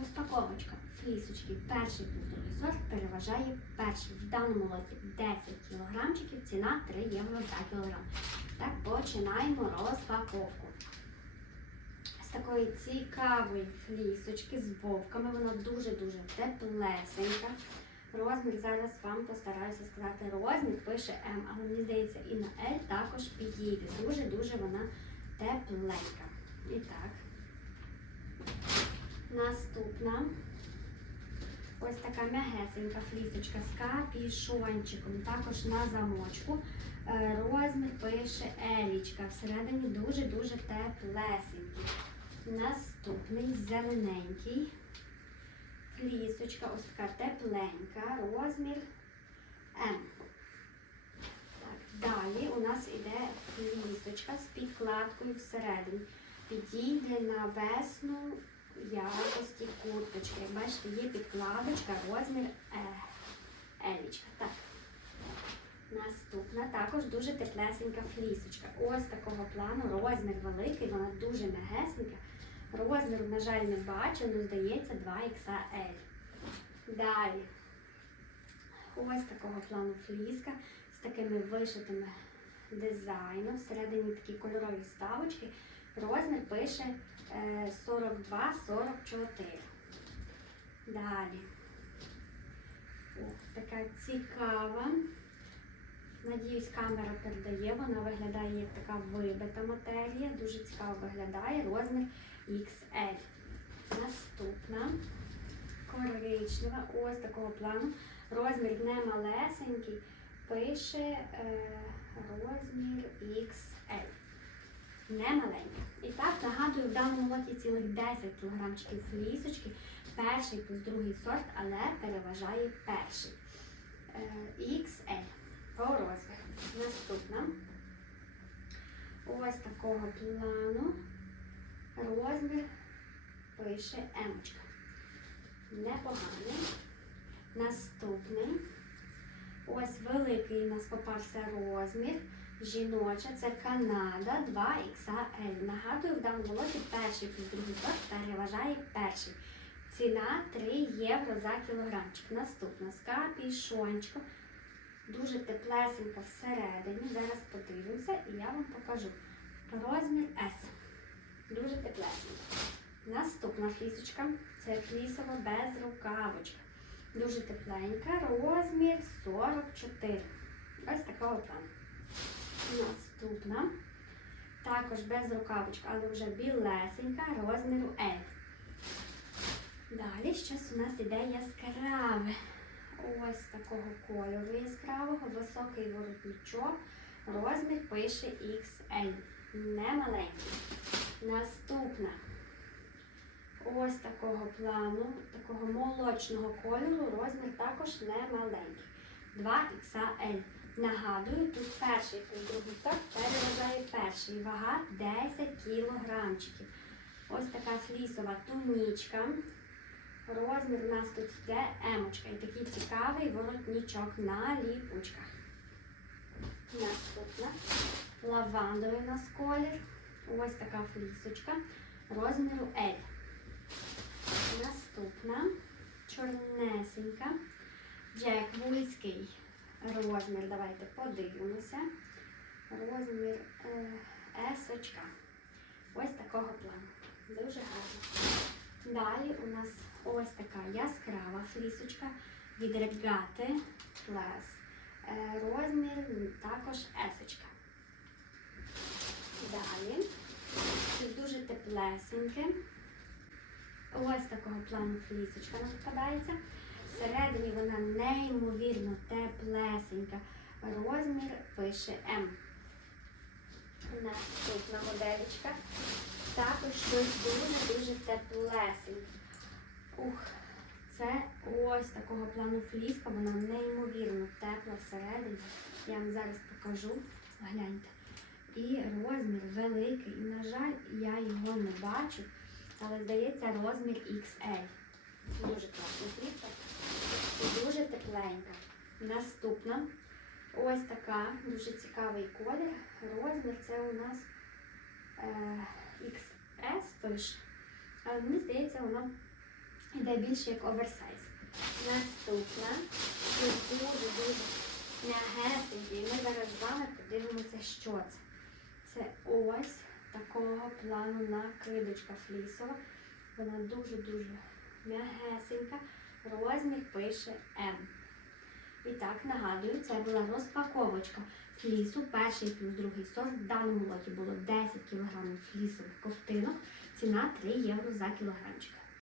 Розпаковочка. Флісочки. Перший плюс сорт переважає перший. В даному лоті 10 кілограмчиків, ціна 3 євро за кілограм. Так, починаємо розпаковку. З такої цікавої флісочки з вовками. Вона дуже-дуже теплесенька. Розмір зараз вам постараюся сказати. Розмір пише М, але мені здається, і на L також підійде. Дуже-дуже вона тепленька. І так. Наступна. Ось така м'ягесенька флісочка з капішончиком. Також на замочку. Е, Розмір пише Елічка. Всередині дуже-дуже теплесенький. Наступний зелененький. Флісочка, ось така тепленька. Розмір М. Так, далі у нас іде флісочка з підкладкою всередині. Підійде на весну якості курточки. Як бачите, є підкладочка, розмір Е. Елічка. Так. Наступна також дуже теплесенька флісочка. Ось такого плану, розмір великий, вона дуже м'ягесенька. Розміру, на жаль, не бачу, але здається 2XL. Далі. Ось такого плану фліска з такими вишитими дизайном. Всередині такі кольорові ставочки. Розмір пише е, 42-44. Далі. Ох, така цікава. Надіюсь, камера передає, вона виглядає як така вибита матерія, дуже цікаво виглядає, розмір XL. Наступна коричнева, ось такого плану. Розмір не малесенький, пише е, розмір XL. Не маленький. І так, нагадую, в даному лоті цілих 10 кілограмчиків флісочки. Перший плюс другий сорт, але переважає перший. Е, XL по розміру. Наступна. Ось такого плану. Розмір пише Емочка. Непоганий. Наступний. Ось великий у нас попався розмір. Жіноча, це Канада 2XL. Нагадую, в даному лоті перший плюс другий сорт переважає перший. Ціна 3 євро за кілограмчик. Наступна з капішончиком. Дуже теплесенька всередині. Зараз подивимося і я вам покажу. Розмір S. Дуже теплесенька. Наступна флісочка це флісова безрукавочка. Дуже тепленька. Розмір 44. Ось такого плану. Наступна. Також без рукавочка, але вже білесенька, розміру L. Далі щось у нас іде яскраве. Ось такого кольору яскравого, високий воротничок. Розмір пише XL. Не маленький. Наступна. Ось такого плану, такого молочного кольору, розмір також не маленький. 2XL. Нагадую, тут перший плюс другий сорт переважає перший. Вага 10 кілограмчиків. Ось така флісова тунічка. Розмір у нас тут йде емочка. І такий цікавий воротничок на ліпучках. Наступна. Лавандовий у нас колір. Ось така флісочка. Розміру L. Наступна. Чорнесенька. Джек Вульський. Розмір. Давайте подивимося. Розмір е, есочка. Ось такого плану. Дуже гарно. Далі у нас ось така яскрава флісочка від Регати Клас. Розмір також есочка. Далі щось дуже теплесеньке. Ось такого плану флісочка нам попадається. Всередині вона неймовірно теплесенька. Розмір пише М. Наступна моделечка. Також щось дуже-дуже теплесеньке. Ух, це ось такого плану фліска, вона неймовірно тепла всередині. Я вам зараз покажу. Гляньте. І розмір великий. І, на жаль, я його не бачу, але здається розмір XL. Дуже класна фліска. І дуже тепленька. Наступна. Ось така дуже цікавий колір. Розмір це у нас е, XS пише. Але мені здається, воно Іде більше як оверсайз. Наступна дуже-дуже м'ягесенький. Ми зараз з вами подивимося, що це. Це ось такого плану накидочка флісова. Вона дуже-дуже м'ягесенька. Розмір пише М. І так, нагадую, це була розпаковочка флісу, перший плюс другий сорт. В даному лоті було 10 кг флісових ковтинок. Ціна 3 євро за кілограмчик.